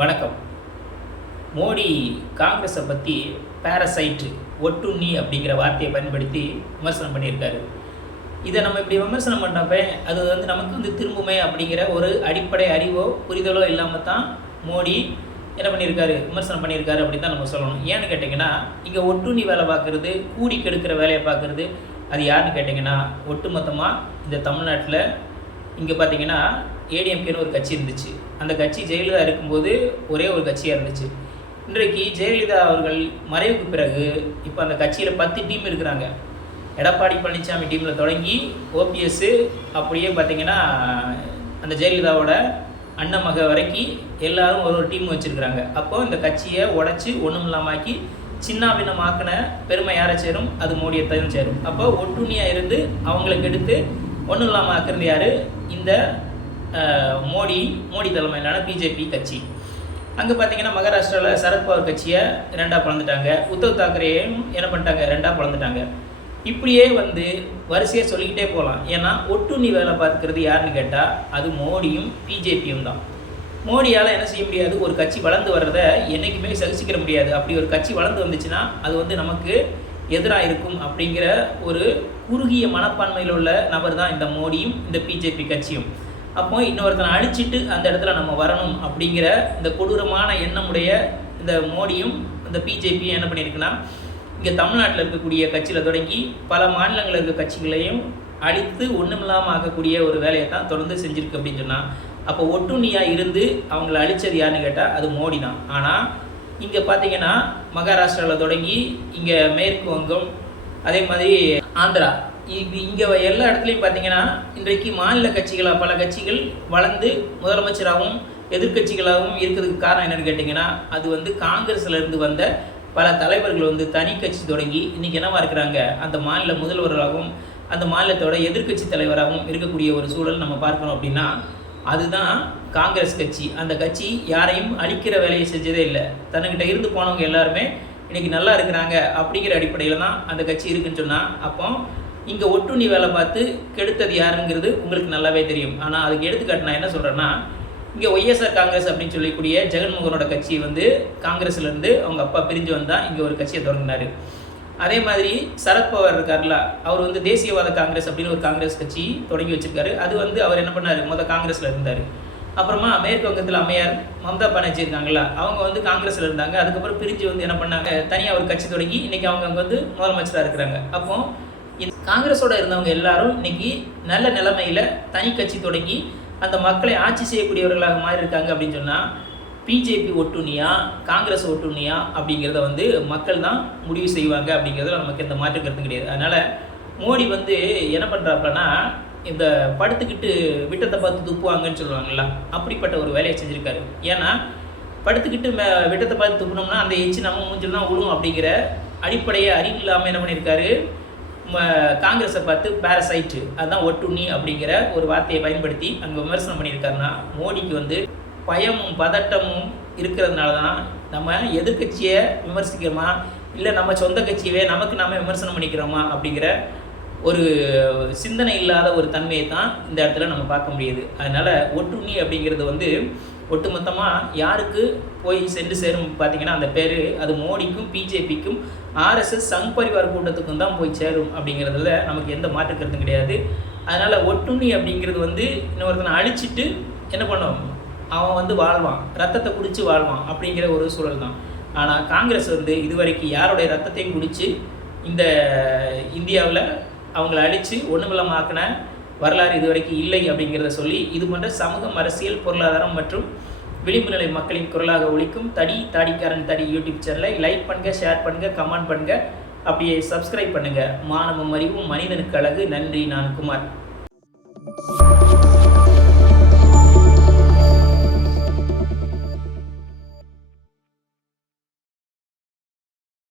வணக்கம். மோடி காங்கிரஸை பற்றி பேரசைட்டு, ஒட்டுண்ணி அப்படிங்கிற வார்த்தையை பயன்படுத்தி விமர்சனம் பண்ணியிருக்காரு. இதை நம்ம இப்படி விமர்சனம் பண்ணப்ப அது நமக்கு திரும்புமே அப்படிங்கிற ஒரு அடிப்படை அறிவோ புரிதலோ இல்லாமல் தான் மோடி என்ன பண்ணியிருக்காரு, விமர்சனம் பண்ணியிருக்காரு அப்படின்னு தான் நம்ம சொல்லணும். ஏன்னு கேட்டிங்கன்னா, இங்கே ஒட்டுண்ணி வேலை பார்க்குறது, கூடி கெடுக்கிற வேலையை பார்க்குறது அது யாருன்னு கேட்டிங்கன்னா, ஒட்டுமொத்தமாக இந்த தமிழ்நாட்டில் இங்கே பார்த்தீங்கன்னா ஏடிஎம்கேன்னு ஒரு கட்சி இருந்துச்சு. அந்த கட்சி ஜெயலலிதா இருக்கும்போது ஒரே ஒரு கட்சியாக இருந்துச்சு. இன்றைக்கு ஜெயலலிதா அவர்கள் மறைவுக்கு பிறகு இப்போ அந்த கட்சியில் 10 டீம் இருக்கிறாங்க. எடப்பாடி பழனிசாமி டீமில் தொடங்கி ஓபிஎஸ் அப்படியே பார்த்திங்கன்னா அந்த ஜெயலலிதாவோட அண்ணன் மக வரைக்கும் எல்லாரும் ஒரு டீம் வச்சுருக்கிறாங்க. அப்போது இந்த கட்சியை உடச்சி ஒன்றும் இல்லாமாக்கி சின்னாபின்னமாக்கின பெருமை யாரை சேரும்? அது மோடியைத்தான் சேரும். அப்போ ஒட்டுண்ணியாக இருந்து அவங்களுக்கு எடுத்து ஒன்றும் இல்லாமல் ஆக்குறது யார்? இந்த மோடி தலைமையிலான பிஜேபி கட்சி. அங்கே பார்த்தீங்கன்னா மகாராஷ்டிராவில் சரத்பவார் கட்சியை 2ஆக பிளந்துட்டாங்க. உத்தவ் தாக்கரேயும் என்ன பண்ணிட்டாங்க? 2ஆக பிளந்துட்டாங்க. இப்படியே வரிசையாக சொல்லிக்கிட்டே போகலாம். ஏன்னா ஒட்டுண்ணி வேலை பார்த்துக்கிறது யாருன்னு கேட்டால் அது மோடியும் பிஜேபியும் தான். மோடியால் என்ன செய்ய முடியாது? ஒரு கட்சி வளர்ந்து வர்றதை என்றைக்குமே சகிச்சிக்கிற முடியாது. அப்படி ஒரு கட்சி வளர்ந்து வந்துச்சுன்னா அது நமக்கு எதிராக இருக்கும் அப்படிங்கிற ஒரு குறுகிய மனப்பான்மையில் உள்ள நபர் தான் இந்த மோடியும் இந்த பிஜேபி கட்சியும். அப்போ இன்னொருத்தனை அழிச்சிட்டு அந்த இடத்துல நம்ம வரணும் அப்படிங்கிற இந்த கொடூரமான எண்ணமுடைய இந்த மோடியும் இந்த பிஜேபியும் என்ன பண்ணியிருக்குன்னா, இங்கே தமிழ்நாட்டில் இருக்கக்கூடிய கட்சியில் தொடங்கி பல மாநிலங்களில் இருக்க கட்சிகளையும் அழித்து ஒன்றுமில்லாமல் ஆக்கக்கூடிய ஒரு வேலையை தான் தொடர்ந்து செஞ்சுருக்கு அப்படின்னு சொன்னால், அப்போ ஒட்டுண்ணியாக இருந்து அவங்கள அழித்தது யாருன்னு கேட்டால் அது மோடி தான். ஆனால் இங்கே பார்த்தீங்கன்னா மகாராஷ்டிராவில் தொடங்கி இங்கே மேற்கு வங்கம், அதே மாதிரி ஆந்திரா, இங்கே எல்லா இடத்துலையும் பார்த்தீங்கன்னா இன்றைக்கு மாநில கட்சிகளாக பல கட்சிகள் வளர்ந்து முதலமைச்சராகவும் எதிர்கட்சிகளாகவும் இருக்கிறதுக்கு காரணம் என்னென்னு கேட்டிங்கன்னா, அது காங்கிரஸ்லேருந்து வந்த பல தலைவர்கள் தனி கட்சி தொடங்கி இன்றைக்கி என்னவா இருக்கிறாங்க? அந்த மாநில முதல்வராகவும் அந்த மாநிலத்தோட எதிர்கட்சி தலைவராகவும் இருக்கக்கூடிய ஒரு சூழல் நம்ம பார்க்கணும். அப்படின்னா அதுதான் காங்கிரஸ் கட்சி. அந்த கட்சி யாரையும் அழிக்கிற வேலையை செஞ்சதே இல்லை. தன்னுக்கிட்ட இருந்து போனவங்க எல்லாருமே இன்றைக்கி நல்லா இருக்கிறாங்க அப்படிங்கிற அடிப்படையில் தான் அந்த கட்சி இருக்குன்னு சொன்னால், அப்போ இங்கே ஒட்டுண்ணி வேலை பார்த்து கெடுத்தது யாருங்கிறது உங்களுக்கு நல்லாவே தெரியும். ஆனால் அதுக்கு எடுத்துக்காட்டு நான் என்ன சொல்கிறேன்னா, இங்கே ஒய்எஸ்ஆர் காங்கிரஸ் அப்படின்னு சொல்லக்கூடிய ஜெகன்மோகனோட கட்சி காங்கிரஸ்லேருந்து அவங்க அப்பா பிரிஞ்சு வந்தால் இங்கே ஒரு கட்சியை தொடங்கினார். அதே மாதிரி சரத்பவார் இருக்கார்ல, அவர் தேசியவாத காங்கிரஸ் அப்படின்னு ஒரு காங்கிரஸ் கட்சி தொடங்கி வச்சுருக்காரு. அது அவர் என்ன பண்ணார்? காங்கிரஸில் இருந்தார். அப்புறமா மேற்கு வங்கத்தில் அம்மையார் மம்தா பானர்ஜி இருக்காங்களா, அவங்க காங்கிரஸில் இருந்தாங்க. அதுக்கப்புறம் பிரிஞ்சு என்ன பண்ணாங்க? தனியாக ஒரு கட்சி தொடங்கி இன்றைக்கி அவங்க முதலமைச்சராக இருக்கிறாங்க. அப்போ காங்கிரஸோட இருந்தவங்க எல்லாரும் இன்றைக்கி நல்ல நிலைமையில் தனி கட்சி தொடங்கி அந்த மக்களை ஆட்சி செய்யக்கூடியவர்களாக மாறி இருக்காங்க அப்படின்னு சொன்னால், பிஜேபி ஒட்டுண்ணியா காங்கிரஸ் ஒட்டுண்ணியா அப்படிங்கிறத மக்கள் தான் முடிவு செய்வாங்க. அப்படிங்கிறதுல நமக்கு எந்த மாற்று கருத்து கிடையாது. அதனால் மோடி என்ன பண்ணுறாப்புலன்னா, இந்த படுத்துக்கிட்டு விட்டத்தை பார்த்து துப்புவாங்கன்னு சொல்லுவாங்கள்ல, அப்படிப்பட்ட ஒரு வேலையை செஞ்சுருக்காரு. ஏன்னா படுத்துக்கிட்டு விட்டத்தை பார்த்து துப்புனோம்னா அந்த எச்சி நம்ம மூஞ்சில் தான் விழும் அப்படிங்கிற அடிப்படையை அறிவு இல்லாமல் என்ன பண்ணியிருக்காரு? காங்கிரஸை பார்த்து பேரசைட்டு, அதுதான் ஒட்டுண்ணி அப்படிங்கிற ஒரு வார்த்தையை பயன்படுத்தி அங்கே விமர்சனம் பண்ணியிருக்காருன்னா, மோடிக்கு பயமும் பதட்டமும் இருக்கிறதுனால தான் நம்ம எதிர்கட்சியை விமர்சிக்கிறோமா, இல்லை நம்ம சொந்த கட்சியவே நமக்கு நாம் விமர்சனம் பண்ணிக்கிறோமா அப்படிங்கிற ஒரு சிந்தனை இல்லாத ஒரு தன்மையை தான் இந்த இடத்துல நம்ம பார்க்க முடியுது. அதனால் ஒட்டுண்ணி அப்படிங்கிறது ஒட்டுமொத்தமாக யாருக்கு போய் சென்று சேரும் பார்த்தீங்கன்னா, அந்த பேர் அது மோடிக்கும் பிஜேபிக்கும் ஆர்எஸ்எஸ் சங் பரிவார் கூட்டத்துக்கும் தான் போய் சேரும் அப்படிங்கிறதுல நமக்கு எந்த மாற்று கருத்தும் கிடையாது. அதனால் ஒட்டுண்ணி அப்படிங்கிறது இன்னொருத்தனை அழிச்சிட்டு என்ன பண்ணுவோம்? அவன் வாழ்வான், ரத்தத்தை குடித்து வாழ்வான் அப்படிங்கிற ஒரு சூழல் தான். ஆனால் காங்கிரஸ் இதுவரைக்கும் யாருடைய ரத்தத்தையும் குடித்து இந்த இந்தியாவில் அவங்கள அழித்து ஒன்றுமில்லாமல் ஆக்கின வரலாறு இதுவரைக்கும் இல்லை அப்படிங்கிறத சொல்லி, இது போன்ற சமூகம், அரசியல், பொருளாதாரம் மற்றும் விளிம்பு நிலை மக்களின் குரலாக ஒலிக்கும் தாடிக்காரன் தடி யூடியூப் சேனலை லைக் பண்ணுங்கள், ஷேர் பண்ணுங்கள், கமெண்ட் பண்ணுங்கள், அப்படியே சப்ஸ்கிரைப் பண்ணுங்கள். மானமும் அறிவும் மனிதனுக்கு அழகு. நன்றி. நான் குமார்.